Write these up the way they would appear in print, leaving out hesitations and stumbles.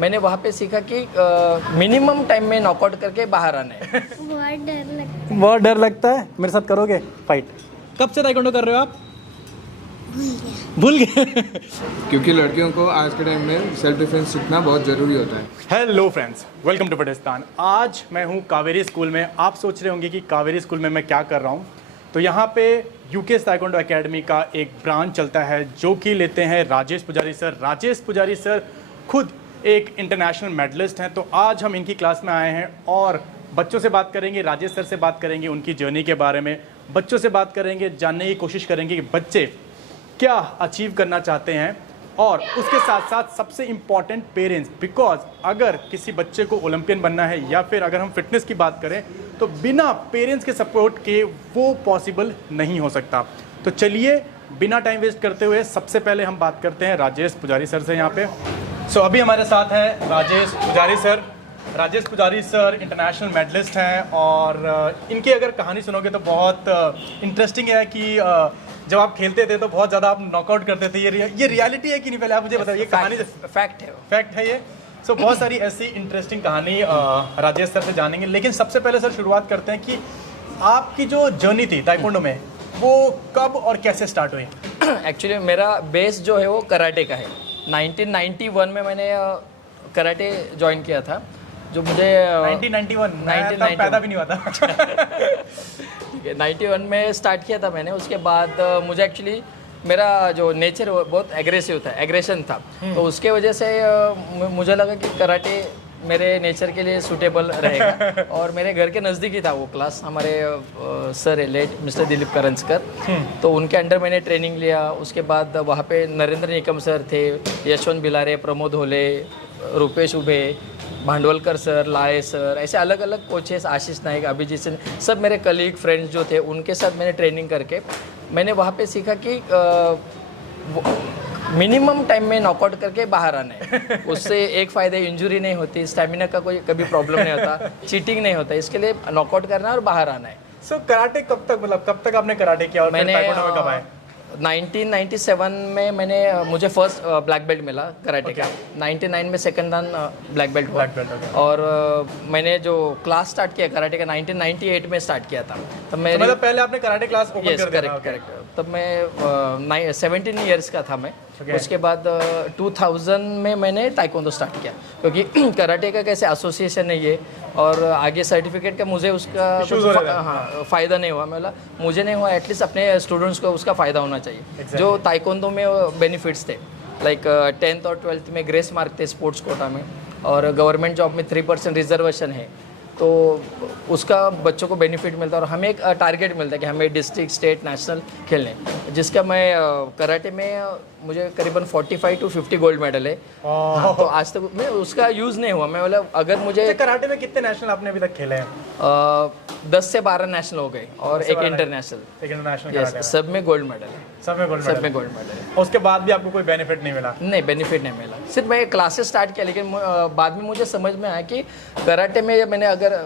मैंने वहाँ पे सीखा कि मिनिमम टाइम में नॉकआउट करके बाहर आना है। बहुत डर लगता है। मेरे साथ करोगे फाइट? कब से ताइक्वांडो कर रहे हो आप? भूल गए। क्योंकि लड़कियों को आज के टाइम में सेल्फ डिफेंस सीखना बहुत ज़रूरी होता है। हेलो फ्रेंड्स, वेलकम टू पटिस्तान। आज मैं हूँ कावेरी स्कूल में। आप सोच रहे होंगे कि कावेरी स्कूल में मैं क्या कर रहा हूँ। तो यहाँ पे यूके ताइक्वांडो एकेडमी का एक ब्रांच चलता है जो कि लेते हैं राजेश पुजारी सर। राजेश पुजारी सर खुद एक इंटरनेशनल मेडलिस्ट हैं। तो आज हम इनकी क्लास में आए हैं और बच्चों से बात करेंगे, राजेश सर से बात करेंगे उनकी जर्नी के बारे में, बच्चों से बात करेंगे, जानने की कोशिश करेंगे कि बच्चे क्या अचीव करना चाहते हैं और उसके साथ साथ सबसे इम्पॉर्टेंट पेरेंट्स। बिकॉज अगर किसी बच्चे को ओलंपियन बनना है या फिर अगर हम फिटनेस की बात करें तो बिना पेरेंट्स के सपोर्ट के वो पॉसिबल नहीं हो सकता। तो चलिए बिना टाइम वेस्ट करते हुए सबसे पहले हम बात करते हैं राजेश पुजारी सर से यहाँ पे। सो अभी हमारे साथ हैं राजेश पुजारी सर। राजेश पुजारी सर इंटरनेशनल मेडलिस्ट हैं और इनकी अगर कहानी सुनोगे तो बहुत इंटरेस्टिंग है कि जब आप खेलते थे तो बहुत ज़्यादा आप नॉकआउट करते थे। ये रियलिटी है कि नहीं, पहले आप मुझे बताइए। कहानी फैक्ट है ये। सो बहुत सारी ऐसी इंटरेस्टिंग कहानी राजेश सर से जानेंगे, लेकिन सबसे पहले सर शुरुआत करते हैं कि आपकी जो जर्नी थी ताइक्वांडो में वो कब और कैसे स्टार्ट हुई? एक्चुअली मेरा बेस जो है वो कराटे का है। 1991 में मैंने कराटे ज्वाइन किया था, जो मुझे 1991 पैदा भी नहीं हुआ था। ठीक है, 91 में स्टार्ट किया था मैंने। उसके बाद मुझे एक्चुअली मेरा जो नेचर बहुत एग्रेसिव था, एग्रेशन था, तो उसके वजह से मुझे लगा कि कराटे मेरे नेचर के लिए सूटेबल रहेगा। और मेरे घर के नज़दीक ही था वो क्लास। हमारे सर है लेट मिस्टर दिलीप करंजकर, तो उनके अंडर मैंने ट्रेनिंग लिया। उसके बाद वहाँ पे नरेंद्र निकम सर थे, यशवंत बिलारे, प्रमोद होले, रुपेश उबे, भांडवलकर सर, लाए सर, ऐसे अलग अलग कोचेस, आशीष नाइक, अभिजीत सिंह, सब मेरे कलीग फ्रेंड्स जो थे उनके साथ मैंने ट्रेनिंग करके मैंने वहाँ पे सीखा कि मिनिमम टाइम में नॉकआउट करके बाहर आना है। उससे एक फ़ायदा, इंजरी नहीं होती, स्टैमिना का कोई कभी प्रॉब्लम नहीं होता, चीटिंग नहीं होता, इसके लिए नॉकआउट करना है और बाहर आना है। सो कराटे कब तक, मतलब कब तक आपने कराटे किया और मैंने ताइक्वांडो में कब आए? 1997 में मुझे फर्स्ट ब्लैक बेल्ट मिला कराटे का। 99 में सेकंड दान ब्लैक बेल्ट हुआ। और मैंने जो क्लास स्टार्ट किया कराटे का 1998 में स्टार्ट किया था। तब मैं मतलब पहले आपने कराटे क्लास ओपन कर दिया? करेक्ट। तब मैं 17 ईयर्स का था मैं। उसके बाद 2000 में मैंने ताइक्वांडो स्टार्ट किया, क्योंकि कराटे का कैसे एसोसिएशन नहीं है और आगे सर्टिफिकेट का मुझे उसका फ़ायदा नहीं हुआ। मतलब मुझे नहीं हुआ, एटलीस्ट अपने स्टूडेंट्स को उसका फ़ायदा होना चाहिए। जो ताइक्वांडो में बेनिफिट्स थे, लाइक 10th और 12th में ग्रेस मार्क थे स्पोर्ट्स कोटा में, और गवर्नमेंट जॉब में 3% रिजर्वेशन है, तो उसका बच्चों को बेनिफिट मिलता है। और हमें एक टारगेट मिलता है कि हमें डिस्ट्रिक्ट, स्टेट, नेशनल खेलने, जिसका मैं कराटे में मुझे करीबन 45 to 50 गोल्ड मेडल है। हाँ, तो आज तक मैं उसका यूज़ नहीं हुआ। मैं मतलब अगर मुझे कराटे में कितने नेशनल आपने अभी तक खेले हैं? 10 से 12 नेशनल हो गए और एक इंटरनेशनल। सब में गोल्ड मेडल है। सब में गोल्ड मेडल है। उसके बाद भी आपको कोई बेनिफिट नहीं मिला? नहीं, बेनिफिट नहीं मिला। सिर्फ मैं क्लासेस स्टार्ट किया, लेकिन बाद में मुझे समझ में आया कि कराटे में मैंने अगर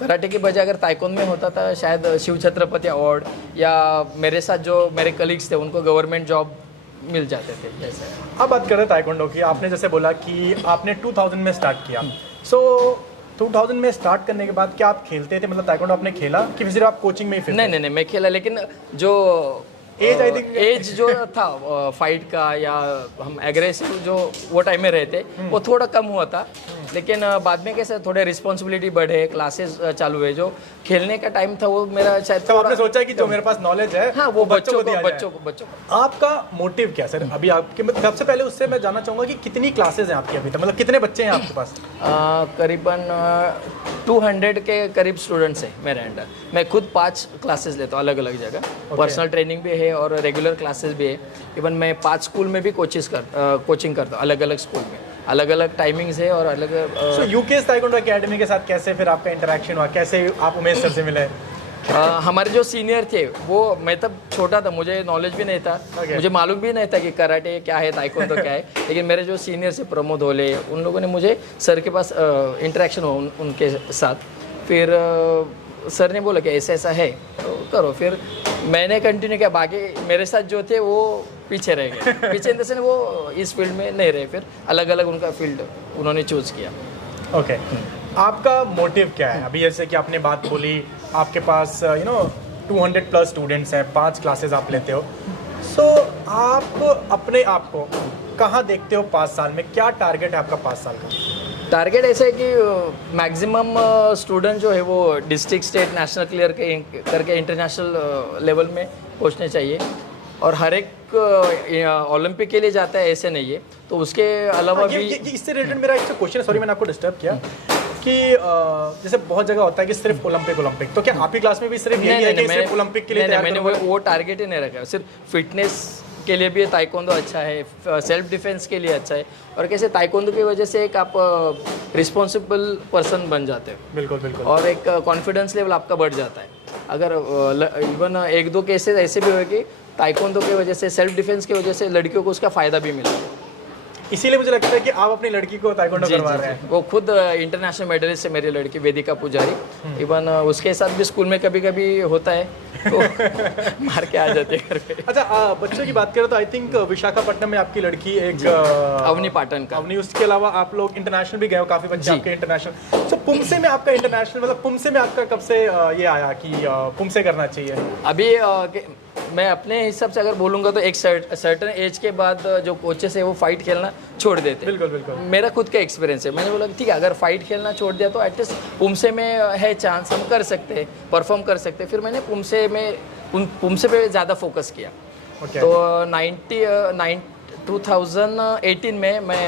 कराटे की बजाय अगर ताइक्वांडो में होता था, शायद शिव छत्रपति अवार्ड या मेरे साथ जो मेरे कलीग्स थे उनको गवर्नमेंट जॉब मिल जाते थे। जैसे अब बात करें ताइक्वांडो की, आपने जैसे बोला कि आपने 2000 में स्टार्ट किया। सो 2000 में स्टार्ट करने के बाद क्या आप खेलते थे, मतलब ताइक्वांडो आपने खेला कि फिर आप कोचिंग में ही? नहीं, मैं खेला, लेकिन जो एज आई थिंक एज जो था फाइट का या हम एग्रेसिव जो वो टाइम में रहते वो थोड़ा कम हुआ था। लेकिन बाद में कैसे थोड़े रिस्पॉन्सिबिलिटी बढ़े, क्लासेस चालू हुए, जो खेलने का टाइम था वो मेरा शायद तो आपने सोचा कि जो मेरे पास नॉलेज है हाँ वो बच्चों को। आपका मोटिव क्या सर? अभी आपके सबसे पहले उससे मैं जानना चाहूँगा कि कितनी क्लासेस हैं आपकी अभी तक, मतलब कितने बच्चे हैं आपके पास? करीबन 200 के करीब स्टूडेंट्स हैं मेरे अंडर। मैं खुद 5 क्लासेस लेता हूँ अलग अलग जगह। पर्सनल ट्रेनिंग भी है और रेगुलर क्लासेस भी है। इवन मैं 5 स्कूल में भी कोचिंग करता हूँ, अलग अलग स्कूल में अलग अलग टाइमिंग्स है और अलग। सो यूके ताइक्वांडो एकेडमी के साथ कैसे फिर आपका इंटरेक्शन हुआ, कैसे आप उमेश सर से मिले? हमारे जो सीनियर थे वो, मैं तब छोटा था, मुझे नॉलेज भी नहीं था। मुझे मालूम भी नहीं था कि कराटे क्या है, ताइक्वांडो क्या है। लेकिन मेरे जो सीनियर थे प्रमोद होले, उन लोगों ने मुझे सर के पास इंटरेक्शन हुआ उनके साथ। फिर सर ने बोला कि ऐसा ऐसा है तो करो। फिर मैंने कंटिन्यू किया। बाकी मेरे साथ जो थे वो पीछे रह गए। पीछे इन द सेंस वो इस फील्ड में नहीं रहे, फिर अलग अलग उनका फील्ड उन्होंने चूज़ किया। ओके, आपका मोटिव क्या है? अभी जैसे कि आपने बात बोली, आपके पास 200+ स्टूडेंट्स हैं, 5 क्लासेस आप लेते हो, सो आप अपने आप को कहाँ देखते हो 5 साल में? क्या टारगेट है आपका 5 साल का? टारगेट ऐसा है कि मैक्सिमम स्टूडेंट जो है वो डिस्ट्रिक्ट, स्टेट, नेशनल क्लियर करके इंटरनेशनल लेवल में पहुंचने चाहिए। और हर एक ओलंपिक के लिए जाता है ऐसे नहीं है, तो उसके अलावा भी ये इससे रिलेटेड मेरा एक क्वेश्चन है, सॉरी मैंने आपको डिस्टर्ब किया, कि जैसे बहुत जगह होता है कि सिर्फ ओलंपिक, तो क्या आपकी क्लास में भी सिर्फ यही है कि सिर्फ ओलंपिक के लिए तैयार मैंने वो टारगेट ही नहीं रखा है। सिर्फ फिटनेस के लिए भी ताइक्वांडो अच्छा है, सेल्फ डिफेंस के लिए अच्छा है, और कैसे ताइक्वांडो की वजह से एक आप रिस्पॉन्सिबल पर्सन बन जाते हो। बिल्कुल बिल्कुल। और एक कॉन्फिडेंस लेवल आपका बढ़ जाता है। अगर इवन 1-2 केसेस ऐसे भी हुए कि ताइक्वांडो की वजह से, सेल्फ डिफेंस की वजह से लड़कियों को उसका फ़ायदा भी मिला। इसीलिए मुझे लगता है कि आप अपनी लड़की को ताइक्वांडो करवा रहे हैं। वो खुद इंटरनेशनल मेडलिस्ट है मेरी लड़की, वेदिका पुजारी। इवन उसके साथ भी स्कूल में कभी कभी होता है तो मार के आ जाते हैं घर पे। अच्छा, बच्चों की बात करें तो आई थिंक विशाखापट्टनम में आपकी लड़की एक अवनी पाटन का। अवनी, उसके अलावा आप लोग इंटरनेशनल भी गए हो, काफ़ी बच्चे आपके इंटरनेशनल। तो पुमसे में आपका इंटरनेशनल, मतलब पुमसे में आपका कब से ये आया कि पुमसे करना चाहिए? अभी मैं अपने हिसाब से अगर बोलूँगा तो एक सर्टन एज के बाद जो कोचेस है वो फाइट खेलना छोड़ देते हैं। बिल्कुल बिल्कुल। मेरा खुद का एक्सपीरियंस है, मैंने बोला ठीक है, अगर फाइट खेलना छोड़ दिया तो एटलीस्ट पुमसे में है चांस, हम कर सकते हैं, परफॉर्म कर सकते हैं। फिर मैंने पुमसे पे ज़्यादा फोकस किया। तो 2018 में मैं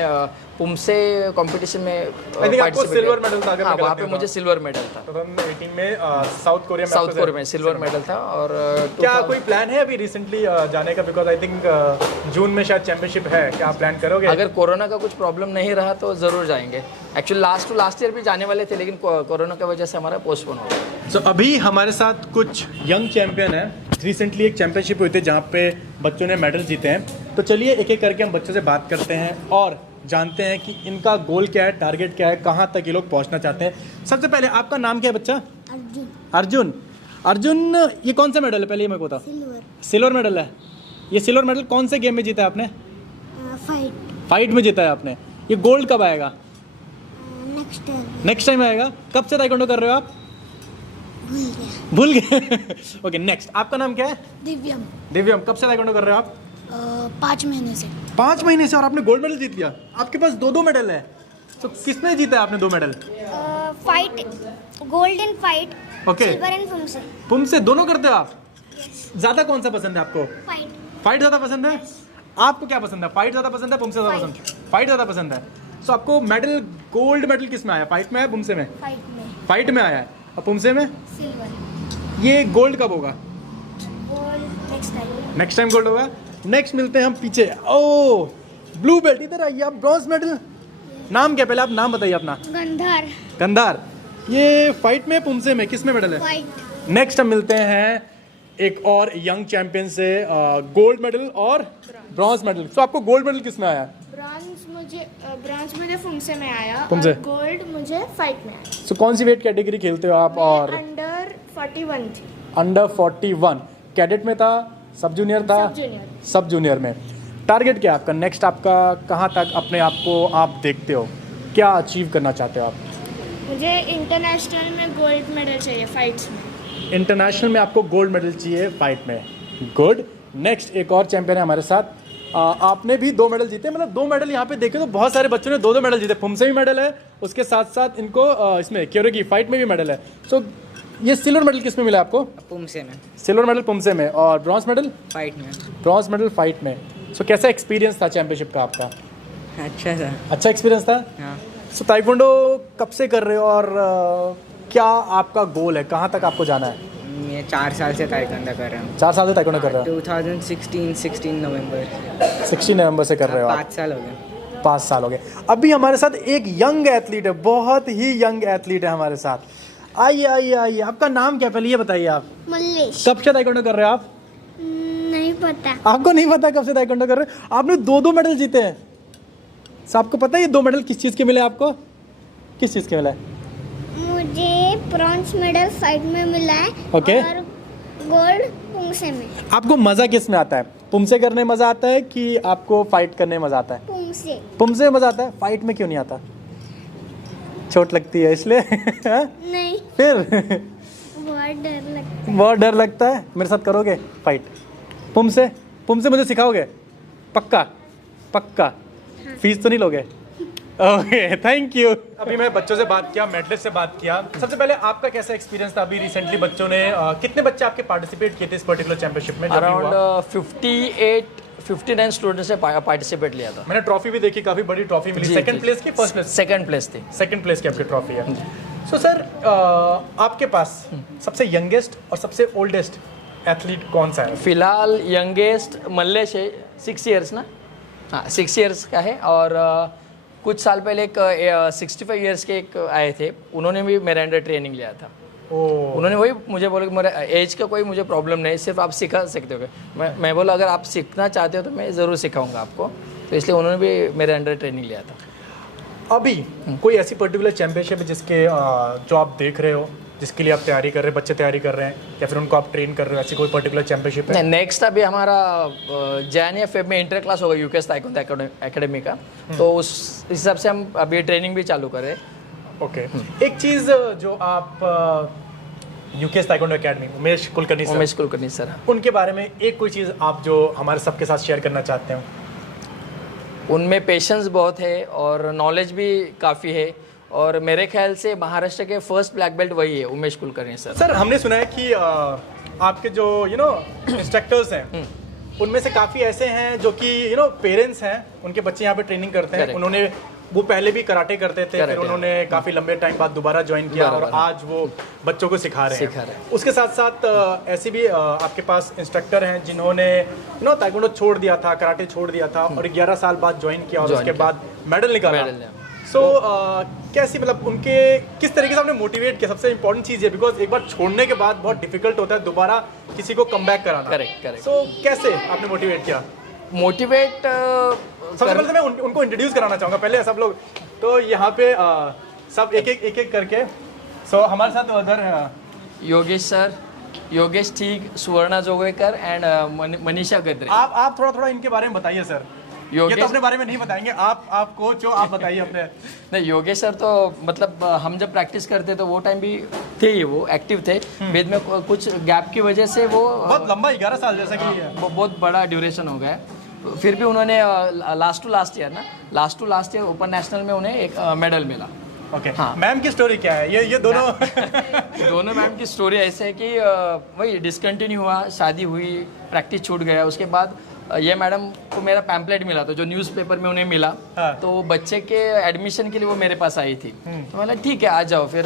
पुमसे कंपटीशन में सिल्वर मेडल था। हाँ, वहाँ पे मुझे सिल्वर मेडल था। 2018 में साउथ कोरिया में सिल्वर मेडल था। और क्या कोई प्लान है अभी रिसेंटली जाने का? बिकॉज आई थिंक जून में शायद चैंपियनशिप है, क्या आप प्लान करोगे? अगर कोरोना का कुछ प्रॉब्लम नहीं रहा तो ज़रूर जाएंगे। एक्चुअली लास्ट ईयर भी जाने वाले थे, लेकिन कोरोना की वजह से हमारा पोस्टपोन हो गया। सो अभी हमारे साथ कुछ यंग चैंपियन है। रिसेंटली एक चैंपियनशिप हुई थी जहाँ पे बच्चों ने मेडल जीते हैं। तो चलिए एक एक करके हम बच्चों से बात करते हैं और जानते हैं कि इनका गोल क्या है, टारगेट क्या है, कहाँ तक ये लोग पहुँचना चाहते हैं। सबसे पहले आपका नाम क्या है बच्चा? अर्जुन, ये कौन सा मेडल है पहले ये मेरे को बताओ। सिल्वर मेडल है। ये सिल्वर मेडल कौन से गेम में जीता है आपने? फाइट में जीता है आपने। ये गोल्ड कब आएगा? नेक्स्ट टाइम आएगा। कब से ताइक्वांडो कर रहे हो आप? भूल गए। ओके, नेक्स्ट आपका नाम क्या है? दिव्यम, कब से ताइक्वांडो कर रहे हो आप? 5 महीने से। 5 महीने से, और आपने गोल्ड मेडल जीत लिया। आपके पास 2 मेडल है। तो किसमें जीता है आपने 2 medal? Fight, gold in fight, okay, silver in पुमसे। पुमसे दोनों करते हो आप? ज्यादा कौन सा पसंद है आपको? फाइट ज़्यादा पसंद है। आपको क्या पसंद है? फाइट ज़्यादा पसंद है, पुमसे ज़्यादा पसंद है? फाइट ज़्यादा पसंद है। तो आपको मेडल, गोल्ड मेडल किस में आया? फाइट में आया, पुमसे में? फाइट में आया है। और पुमसे में सिल्वर। ये गोल्ड कब होगा? गोल्ड नेक्स्ट टाइम गोल्ड होगा। नेक्स्ट मिलते हैं हम पीछे। ओ ब्लू बेल्ट, इधर आइए आप। ब्रॉन्ज मेडल, नाम क्या? पहले आप नाम बताइए अपना। गंधार। ये फाइट में, पुमसे में, किस में मेडल है? फाइट। नेक्स्ट हम मिलते हैं एक और यंग चैंपियन से। गोल्ड मेडल और ब्रॉन्ज मेडल। तो आपको गोल्ड मेडल किस में आया? ब्रॉन्ज मुझे पुमसे में आया पुमसे। और गोल्ड मुझे फाइट में आया। सो कौन सी वेट कैटेगरी खेलते हो आप? और अंडर 41 थी। अंडर 41 कैडेट में था, सब जूनियर था? सब जूनियर में। टारगेट क्या है आपका नेक्स्ट? आपका कहाँ तक अपने आप को आप देखते हो? क्या अचीव करना चाहते हो आप? मुझे इंटरनेशनल में गोल्ड मेडल चाहिए फाइट्स में। इंटरनेशनल में आपको गोल्ड मेडल चाहिए फाइट में। गुड। नेक्स्ट एक और चैंपियन है हमारे साथ। आपने भी 2 मेडल जीते। मतलब 2 मेडल यहाँ पे देखे तो बहुत सारे बच्चों ने 2-2 मेडल जीते। पुमसे भी मेडल है, उसके साथ साथ इनको इसमें क्योरेगी फाइट में भी मेडल है। सो ये सिल्वर मेडल किस में मिला आपको? पुमसे में। सिल्वर मेडल पुमसे में। और ब्रॉन्ज मेडल? फाइट में। ब्रॉन्ज मेडल फाइट में। सो कैसा एक्सपीरियंस था चैंपियनशिप का आपका? अच्छा था। अच्छा एक्सपीरियंस था। हाँ। सो ताइक्वांडो कब से कर रहे हो और क्या आपका गोल है? कहाँ तक आपको जाना है? मैं 4 साल से ताइक्वांडो कर रहा हूँ। 4 साल से ताइक्वांडो कर रहे हो? 2016 नवंबर। 16 नवंबर से कर रहे हो आप? 5 साल हो गए। 5 साल हो गए। अभी हमारे साथ एक यंग एथलीट है, बहुत ही यंग एथलीट है हमारे साथ। आइए। आपका नाम क्या पहले ये बताइए आप? मल्लेश। कब से ताइक्वांडो कर रहे हो आप? नहीं पता। आपको नहीं पता कब से ताइक्वांडो कर रहे हो? आपने 2-2 मेडल जीते हैं। सो आपको पता है ये 2 मेडल किस चीज़ के मिले आपको? किस चीज़ के मिला है? मुझे ब्रॉन्ज मेडल फाइट में मिला है। ओके। और गोल्ड पुमसे में। आपको मज़ा किस में आता है? पुमसे करने मज़ा आता है कि आपको फाइट करने मज़ा आता है? पुमसे। पुमसे मज़ा आता है, फाइट में क्यों नहीं आता? चोट लगती है इसलिए? हाँ? नहीं, फिर बहुत डर लगता है। बहुत डर लगता है। मेरे साथ करोगे फाइट? पुमसे मुझे सिखाओगे? पक्का पक्का? फीस तो नहीं लोगे? Okay, thank you. अभी मैं बच्चों से बात किया, मेडलिस्ट से बात किया। सबसे पहले आपका कैसा एक्सपीरियंस था? अभी रिसेंटली बच्चों ने कितने बच्चे आपके पार्टिसिपेट किए थे इस पर्टिकुलर चैंपियनशिप में? जब भी हुआ? अराउंड 59 स्टूडेंट्स ने पार्टिसिपेट लिया था। मैंने ट्रॉफी भी देखी, काफी बड़ी ट्रॉफी मिली। सेकंड प्लेस की फर्स्ट प्लेस? सेकंड प्लेस थी। सेकंड प्लेस की आपकी ट्रॉफी है। सो सर, आपके पास सबसे यंगेस्ट और सबसे ओल्डेस्ट एथलीट कौन सा है? फिलहाल यंगेस्ट मल्लेश है, 6 इयर्स ना, हाँ 6 इयर्स का है। और कुछ साल पहले एक 65 इयर्स के एक आए थे, उन्होंने भी मेरे अंडर ट्रेनिंग लिया था। उन्होंने वही मुझे बोला कि मेरे एज का कोई मुझे प्रॉब्लम नहीं, सिर्फ आप सिखा सकते हो। मैं बोला अगर आप सीखना चाहते हो तो मैं ज़रूर सिखाऊंगा आपको, तो इसलिए उन्होंने भी मेरे अंडर ट्रेनिंग लिया था। अभी कोई ऐसी पर्टिकुलर चैंपियनशिप है जिसके जो आप देख रहे हो, जिसके लिए आप तैयारी कर रहे हैं, बच्चे तैयारी कर रहे हैं या फिर उनको आप ट्रेन कर रहे हो, ऐसी कोई पर्टिकुलर चैंपियनशिप है? नेक्स्ट अभी हमारा जैन या फेब में इंटर क्लास होगा यूके ताइक्वांडो एकेडमी का, तो उस हिसाब से हम अभी ट्रेनिंग भी चालू कर रहे हैं। ओके, एक चीज़ जो आप UK taekwondo academy Umesh Kulkarni sir, उनके बारे में एक कोई चीज़ आप जो हमारे सबके साथ शेयर करना चाहते हो? उनमें पेशेंस बहुत है और नॉलेज भी काफ़ी है, और मेरे ख्याल से महाराष्ट्र के फर्स्ट ब्लैक बेल्ट वही है, उमेश कुलकर्णी सर। सर, हमने सुना है कि आपके जो इंस्ट्रक्टर्स हैं उनमें से काफ़ी ऐसे हैं जो कि पेरेंट्स हैं, उनके बच्चे यहाँ पे ट्रेनिंग करते हैं। उन्होंने वो पहले भी कराटे करते थे, फिर उन्होंने काफ़ी लंबे टाइम बाद दोबारा ज्वाइन किया और आज वो बच्चों को सिखा रहे हैं। उसके साथ साथ ऐसे भी आपके पास इंस्ट्रक्टर हैं जिन्होंने ताइक्वांडो छोड़ दिया था, कराटे छोड़ दिया था और 11 साल बाद ज्वाइन किया और उसके बाद मेडल निकाला। सो कैसी, मतलब उनके किस तरीके से आपने मोटिवेट किया? सबसे इंपॉर्टेंट चीज़ है, बिकॉज एक बार छोड़ने के बाद बहुत डिफिकल्ट होता है दोबारा किसी को कम बैक कराना। करेक्ट। सो कैसे आपने मोटिवेट किया? मोटिवेट सबसे पहले तो मैं उनको इंट्रोड्यूस कराना चाहूँगा पहले सब लोग। तो यहाँ पे सब एक एक करके। सो हमारे साथ उधर योगेश सर, योगेश ठीक, सुवर्णा जोगेकर एंड मनीषा गद्रे। आप थोड़ा इनके बारे में बताइए सर। ये तो अपने बारे में नहीं बताएंगे, आप कोच हो, आप बताइए अपने। नहीं, योगेश सर तो मतलब हम जब प्रैक्टिस करते तो वो टाइम भी थे ही, वो एक्टिव थे। बीच में कुछ गैप की वजह से वो बहुत लंबा 11 साल जैसा कि वो बहुत बड़ा ड्यूरेशन हो गया। फिर भी उन्होंने last to last year open national में उन्हें एक मेडल मिला। ओके, हाँ। मैम की स्टोरी क्या है? ये दोनों मैम की स्टोरी ऐसे है कि वही डिसकंटिन्यू हुआ, शादी हुई, प्रैक्टिस छूट गया। उसके बाद ये मैडम को मेरा पैम्पलेट मिला था जो न्यूज़पेपर में उन्हें मिला। हाँ। तो बच्चे के एडमिशन के लिए वो मेरे पास आई थी। तो मैंने ठीक है आ जाओ। फिर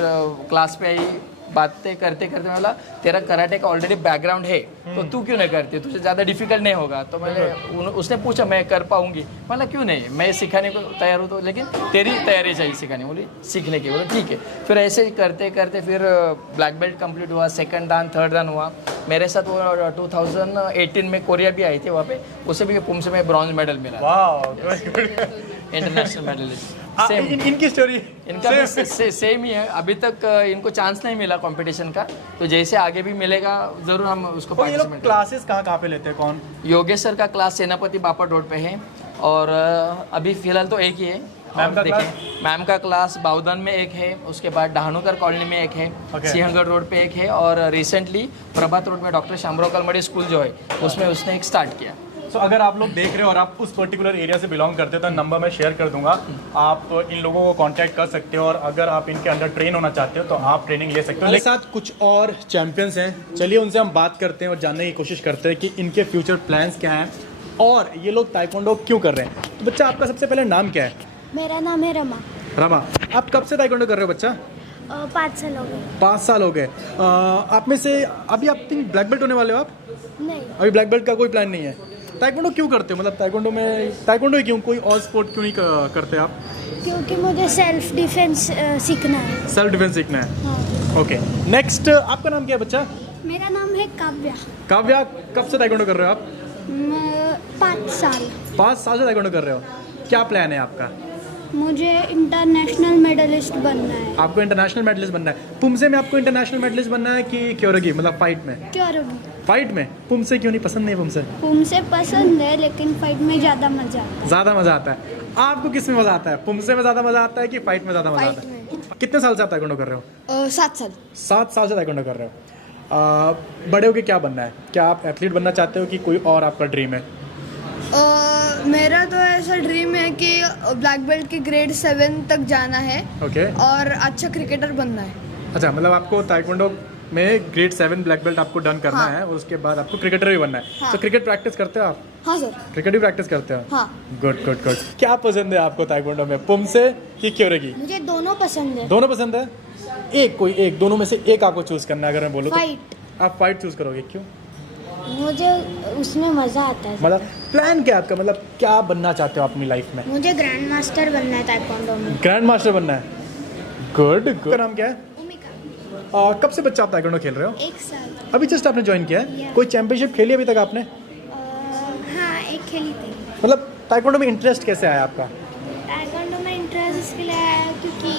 क्लास पे आई, बातें करते करते बोला तेरा कराटे का ऑलरेडी बैकग्राउंड है तो तू क्यों नहीं करती, तुझे ज़्यादा डिफिकल्ट नहीं होगा। तो मैंने उसने पूछा मैं कर पाऊंगी, मतलब क्यों नहीं, मैं सिखाने को तैयार हूँ, तो लेकिन तेरी तैयारी चाहिए सिखाने, बोली सीखने की। बोले ठीक है। फिर ऐसे करते करते फिर ब्लैक बेल्ट कंप्लीट हुआ, सेकंड दान थर्ड दान हुआ। मेरे साथ वो 2018 में कोरिया भी आई थी, वहाँ पे उसे भी पुमसे में ब्रॉन्ज मेडल मिला, इंटरनेशनल मेडलिस्ट। सेम इनकी स्टोरी, इनका भी सेम ही है। अभी तक इनको चांस नहीं मिला कंपटीशन का, तो जैसे आगे भी मिलेगा जरूर हम उसको पार्टिसिपेट। क्लासेस कहाँ पे लेते हैं? कौन? योगेश सर का क्लास सेनापति बापट रोड पे है, और अभी फिलहाल तो एक ही है। मैम का क्लास बाउदन में एक है, उसके बाद डहाणुकर कॉलोनी में एक है, सिंहगढ़ रोड पे एक है, और रिसेंटली प्रभात रोड में डॉक्टर शामराव कलमड़ी स्कूल जो है उसमें उसने एक स्टार्ट किया। तो अगर आप लोग देख रहे हो और आप उस पर्टिकुलर एरिया से बिलोंग करते हो तो नंबर मैं शेयर कर दूंगा, आप इन लोगों को कांटेक्ट कर सकते हो, और अगर आप इनके अंडर ट्रेन होना चाहते हो तो आप ट्रेनिंग ले सकते हो। मेरे साथ कुछ और चैंपियंस हैं, चलिए उनसे हम बात करते हैं और जानने की कोशिश करते हैं कि इनके फ्यूचर प्लान्स क्या हैं और ये लोग ताइक्वांडो क्यों कर रहे हैं। तो बच्चा, आपका सबसे पहले नाम क्या है? मेरा नाम है रमा। रमा, आप कब से ताइक्वांडो कर रहे हो बच्चा? 5 साल हो गए। 5 साल हो गए। आप में से अभी आप ब्लैक बेल्ट होने वाले हो? आप नहीं, अभी ब्लैक बेल्ट का कोई प्लान नहीं है। ताइक्वांडो क्यों करते हो? मतलब ताइक्वांडो ही क्यों, कोई और स्पोर्ट क्यों नहीं करते आप? क्योंकि मुझे सेल्फ डिफेंस सीखना है। सेल्फ डिफेंस सीखना है। हाँ। ओके, नेक्स्ट आपका नाम क्या है बच्चा? मेरा नाम है काव्या। काव्या, कब से ताइक्वांडो कर रहे हो आप? 5 साल। 5 साल से ताइक्वांडो कर रहे हो। क्या प्लान है आपका? मुझे इंटरनेशनल मेडलिस्ट बनना है। आपको इंटरनेशनल मेडलिस्ट बनना है। पुमसे में आपको इंटरनेशनल मेडलिस्ट बनना है कि क्योरगी मतलब फाइट में? क्योरगी। फाइट में? पुमसे क्यों नहीं पसंद नहीं? पुमसे पुमसे पसंद है लेकिन फाइट में ज़्यादा मज़ा आता है। ज़्यादा मज़ा आता है। आपको किस में मज़ा आता है? पुमसे में ज़्यादा मज़ा आता है कि फाइट में ज़्यादा मज़ा आता है? कितने साल से आप ताइक्वांडो कर रहे हो? 7 साल। 7 साल से ताइक्वांडो कर रहे हो। बड़े होके क्या बनना है? क्या आप एथलीट बनना चाहते हो कि कोई और आपका ड्रीम है? मेरा तो ऐसा ड्रीम है कि ब्लैक बेल्ट के ग्रेड 7 तक जाना है ओके। और अच्छा क्रिकेटर बनना है। अच्छा, मतलब आपको ताइक्वांडो में ग्रेड 7 ब्लैक बेल्ट आपको डन करना हाँ। है और उसके बाद आपको क्रिकेटर भी बनना है। हाँ। तो क्रिकेट प्रैक्टिस करते हो आप? हाँ सर। क्रिकेट भी प्रैक्टिस करते हो? हाँ। Good good good. क्या पसंद है आपको ताइक्वांडो में, पुमसे कि क्योरगी? मुझे दोनों पसंद है। दोनों पसंद है? कोई एक दोनों में से एक आपको चूज करना है अगर मैं बोलूँ तो? फाइट। आप फाइट चूज करोगे, क्यों? मुझे उसमें मज़ा आता है। मतलब प्लान क्या है आपका, मतलब क्या बनना चाहते हो अपनी लाइफ में? मुझे ग्रैंड मास्टर बनना है ताइक्वांडो में। ग्रैंड मास्टर बनना है। Good good. का नाम क्या है? भूमिका। कब से बच्चा आप ताइक्वांडो खेल रहे हो? 1 साल। अभी जस्ट आपने ज्वाइन किया है? Yeah. कोई चैंपियनशिप खेली अभी तक आपने? हाँ, एक खेली थी। मतलब ताइक्वांडो में इंटरेस्ट कैसे आया आपका? ताइक्वांडो में इंटरेस्ट इसके लिए आया क्योंकि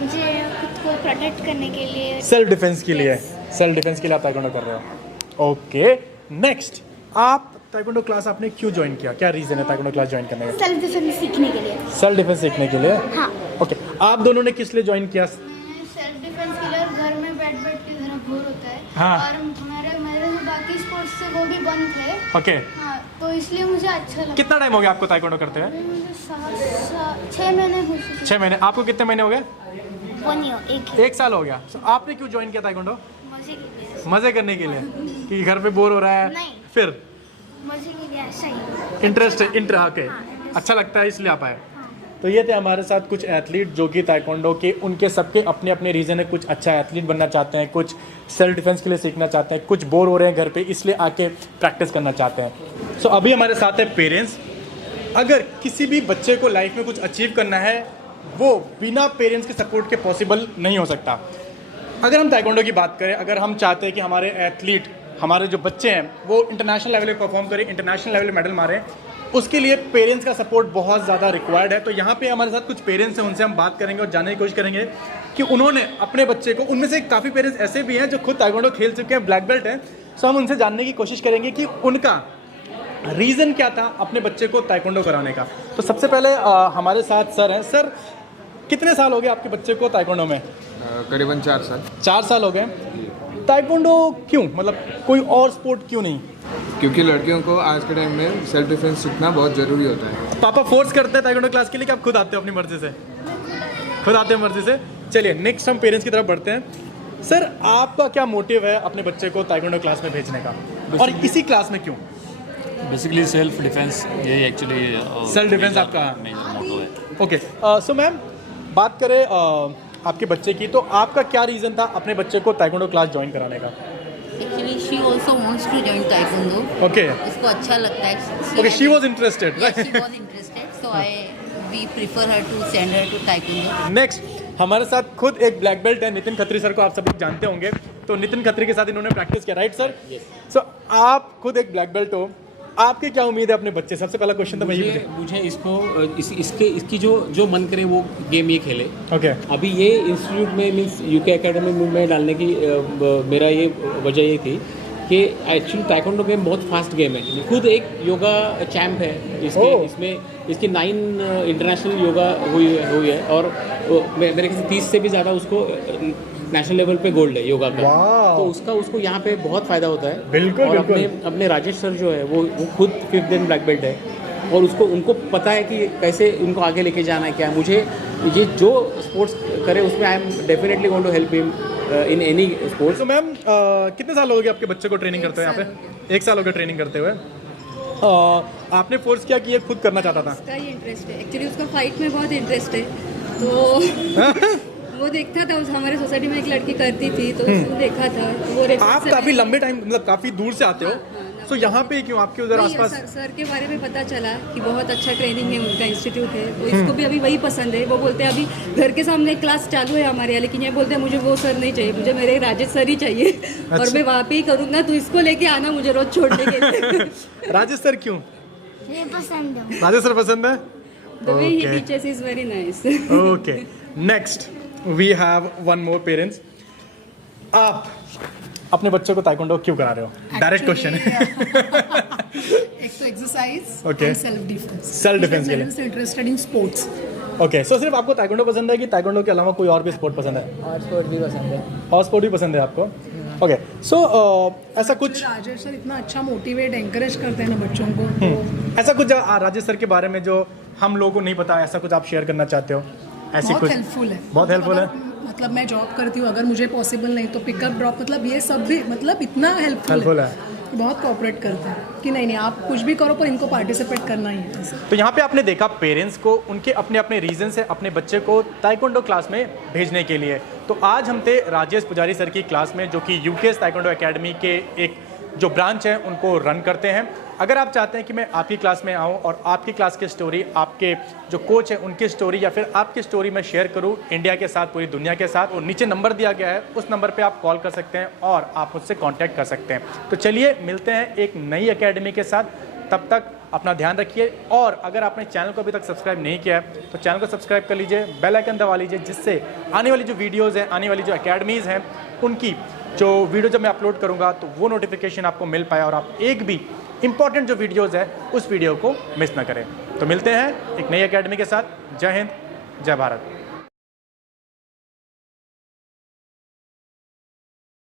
मुझे खुद को प्रोटेक्ट करने के लिए। सेल्फ डिफेंस के लिए। सेल्फ डिफेंस के लिए आप ताइक्वांडो कर रहे हो। Okay, next. आप ताइक्वांडो क्लास आपने क्यों ज्वाइन किया? क्या रीजन है ताइक्वांडो क्लास ज्वाइन करने का? सेल्फ डिफेंस सीखने के लिए। सेल्फ डिफेंस सीखने के लिए? हाँ। ओके, आप दोनों ने किस लिए ज्वाइन किया? सेल्फ डिफेंस के लिए घर में बैठ के जरा बोर होता है। हाँ। और मेरे जो बाकी स्पोर्ट्स से वो भी बंद थे। ओके। हाँ, तो इसलिए मुझे अच्छा लगा। कितना टाइम हो गया आपको ताइक्वांडो करते हुए? मुझे 6 महीने हो चुके। 6 महीने। आपको कितने महीने हो गए? 1 year। 1 साल हो गया। So, आपने क्यों ज्वाइन किया ताइक्वांडो? मजे के लिए। मजे करने के लिए कि घर पे बोर हो रहा है? नहीं। फिर मजे के लिए ऐसा ही। इंटरेस्ट है? ओके, अच्छा लगता है इसलिए आप आए। तो ये थे हमारे साथ कुछ एथलीट जो कि ताइक्वांडो के, उनके सबके अपने अपने रीज़न है। कुछ अच्छा एथलीट बनना चाहते हैं, कुछ सेल्फ डिफेंस के लिए सीखना चाहते हैं, कुछ बोर हो रहे हैं घर पे इसलिए आके प्रैक्टिस करना चाहते हैं। सो अभी हमारे साथ है पेरेंट्स। अगर किसी भी बच्चे को लाइफ में कुछ अचीव करना है वो बिना पेरेंट्स के सपोर्ट के पॉसिबल नहीं हो सकता। अगर हम ताइक्वांडो की बात करें, अगर हम चाहते हैं कि हमारे एथलीट, हमारे जो बच्चे हैं वो इंटरनेशनल लेवल पे परफॉर्म करें, इंटरनेशनल लेवल पे मेडल मारें, उसके लिए पेरेंट्स का सपोर्ट बहुत ज़्यादा रिक्वायर्ड है। तो यहाँ पे हमारे साथ कुछ पेरेंट्स हैं, उनसे हम बात करेंगे और जानने की कोशिश करेंगे कि उन्होंने अपने बच्चे को, उनमें से काफ़ी पेरेंट्स ऐसे भी हैं जो खुद ताइक्वांडो खेल चुके हैं, ब्लैक बेल्ट हैं। सो हम उनसे जानने की कोशिश करेंगे कि उनका रीज़न क्या था अपने बच्चे को ताइक्वांडो कराने का। तो सबसे पहले हमारे साथ सर हैं। सर, कितने साल हो गए आपके बच्चे को ताइक्वांडो में? करीबन 4 साल। 4 साल हो गए। ताइक्वांडो क्यों, मतलब कोई और स्पोर्ट क्यों नहीं? क्योंकि लड़कियों को आज के टाइम में सेल्फ डिफेंस सीखना बहुत ज़रूरी होता है। पापा फोर्स करते हैं ताइक्वांडो क्लास के लिए कि आप खुद आते हो अपनी मर्जी से? खुद आते हो मर्जी से। चलिए नेक्स्ट हम पेरेंट्स की तरफ बढ़ते हैं। सर, आपका क्या मोटिव है अपने बच्चे को ताइक्वांडो क्लास में भेजने का, और इसी क्लास में क्यों? बेसिकली सेल्फ डिफेंस, ये एक्चुअली सेल्फ डिफेंस आपका मेजर मोटो है। ओके, सो मैम बात करें आपके बच्चे की, तो आपका क्या रीज़न था अपने बच्चे को ताइक्वांडो क्लास ज्वाइन कराने का? Actually, she also wants to join taekwondo. Okay उसको अच्छा लगता है. Okay, she was interested, Yes, she was interested. So we prefer her to send her to taekwondo. Next हमारे साथ खुद एक ब्लैक बेल्ट है, नितिन खत्री सर को आप सभी जानते होंगे। तो नितिन खत्री के साथ इन्होंने प्रैक्टिस किया, राइट सर? सो आप खुद एक ब्लैक बेल्ट हो, आपकी क्या उम्मीद है अपने बच्चे? सबसे पहला क्वेश्चन तो मैं ये मुझे इसको इसकी जो मन करे वो गेम ये खेले। ओके। अभी ये इंस्टीट्यूट में मीन्स यूके एकेडमी में डालने की मेरा ये वजह ये थी कि एक्चुअली ताइक्वांडो गेम बहुत फास्ट गेम है। खुद एक योगा चैम्प है इसमें इसकी 9 इंटरनेशनल योगा हुई है और मेरे ख्याल से 30 से भी ज़्यादा उसको नेशनल लेवल पे गोल्ड है योगा का। तो उसको यहाँ पे बहुत फ़ायदा होता है। बिल्कुल, और बिल्कुल। अपने राजेश सर जो है वो खुद 5th दिन ब्लैक बेल्ट है और उनको पता है कि कैसे उनको आगे लेके जाना है। क्या मुझे ये जो स्पोर्ट्स करे उसमें I am definitely going to help him in any sports. तो मैम कितने साल हो गए आपके बच्चे को ट्रेनिंग करते हुए यहाँ पे? 1 साल हो गया ट्रेनिंग करते हुए। आपने फोर्स किया कि ये खुद करना चाहता था? उसका ही इंटरेस्ट है, एक्चुअली उसका फाइट में बहुत इंटरेस्ट है। तो वो देखता था, हमारे सोसाइटी में एक लड़की करती थी तो उसने देखा था वो। आप काफ़ी लंबे टाइम, मतलब काफ़ी दूर से आते हो, तो यहाँ पे क्यों, आपके उधर आसपास? सर के बारे में पता चला कि बहुत अच्छा ट्रेनिंग है, उनका इंस्टीट्यूट है, तो इसको भी अभी वही पसंद है। वो बोलते हैं अभी घर के सामने एक क्लास चालू है हमारे यहाँ, लेकिन ये बोलते हैं मुझे वो सर नहीं चाहिए, मुझे मेरे राजेश सर ही चाहिए। और मैं वहाँ पे ही करूँगा, तो इसको लेके आना मुझे रोज छोड़ने के लिए। राजेश सर क्यों? ये पसंद है। राजेश सर पसंद है? The way he Okay. teaches is very nice. Okay next we have one more parents. आप अपने बच्चों को ताइक्वांडो क्यों करा रहे हो? डायरेक्ट क्वेश्चन एक तो एक्सरसाइज Okay. और सेल्फ डिफेंस। Self defense के लिए। Interested in sports. Okay so सिर्फ आपको ताइक्वांडो पसंद है कि ताइक्वांडो के अलावा कोई और भी स्पोर्ट पसंद है? और स्पोर्ट भी पसंद है। और स्पोर्ट भी पसंद है आपको? ओके सो ऐसा कुछ राजेश सर इतना अच्छा मोटिवेट एनकरेज करते हैं ना बच्चों को। ऐसा कुछ राजेश सर के बारे में जो हम लोगों को नहीं पता, ऐसा कुछ आप शेयर करना चाहते हो? ऐसी बहुत कुछ हेल्पफुल है। बहुत हेल्पफुल है। मतलब मैं जॉब करती हूँ, अगर मुझे पॉसिबल नहीं तो पिकअप ड्रॉप, मतलब ये सब भी मतलब इतना हेल्पफुल है। है। बहुत कोऑपरेट करते हैं कि नहीं आप कुछ भी करो पर इनको पार्टिसिपेट करना ही है। तो यहाँ पे आपने देखा पेरेंट्स को उनके अपने अपने रीजन से अपने बच्चे को ताइक्वांडो क्लास में भेजने के लिए। तो आज हम थे राजेश पुजारी सर की क्लास में, जो कि यूकेएस ताइक्वांडो एकेडमी के एक जो ब्रांच है उनको रन करते हैं। अगर आप चाहते हैं कि मैं आपकी क्लास में आऊं और आपकी क्लास की स्टोरी, आपके जो कोच हैं उनकी स्टोरी या फिर आपकी स्टोरी मैं शेयर करूं इंडिया के साथ, पूरी दुनिया के साथ, और नीचे नंबर दिया गया है, उस नंबर पे आप कॉल कर सकते हैं और आप मुझसे कांटेक्ट कर सकते हैं। तो चलिए मिलते हैं एक नई एकेडमी के साथ, तब तक अपना ध्यान रखिए। और अगर आपने चैनल को अभी तक सब्सक्राइब नहीं किया है तो चैनल को सब्सक्राइब कर लीजिए, बेल आइकन दबा लीजिए, जिससे आने वाली जो वीडियोज़ हैं, आने वाली जो एकेडमीज़ हैं, उनकी जो वीडियो जब मैं अपलोड करूंगा तो वो नोटिफिकेशन आपको मिल पाए और आप एक भी इंपॉर्टेंट जो वीडियोज़ है उस वीडियो को मिस ना करें। तो मिलते हैं एक नई एकेडमी के साथ। जय हिंद, जय भारत।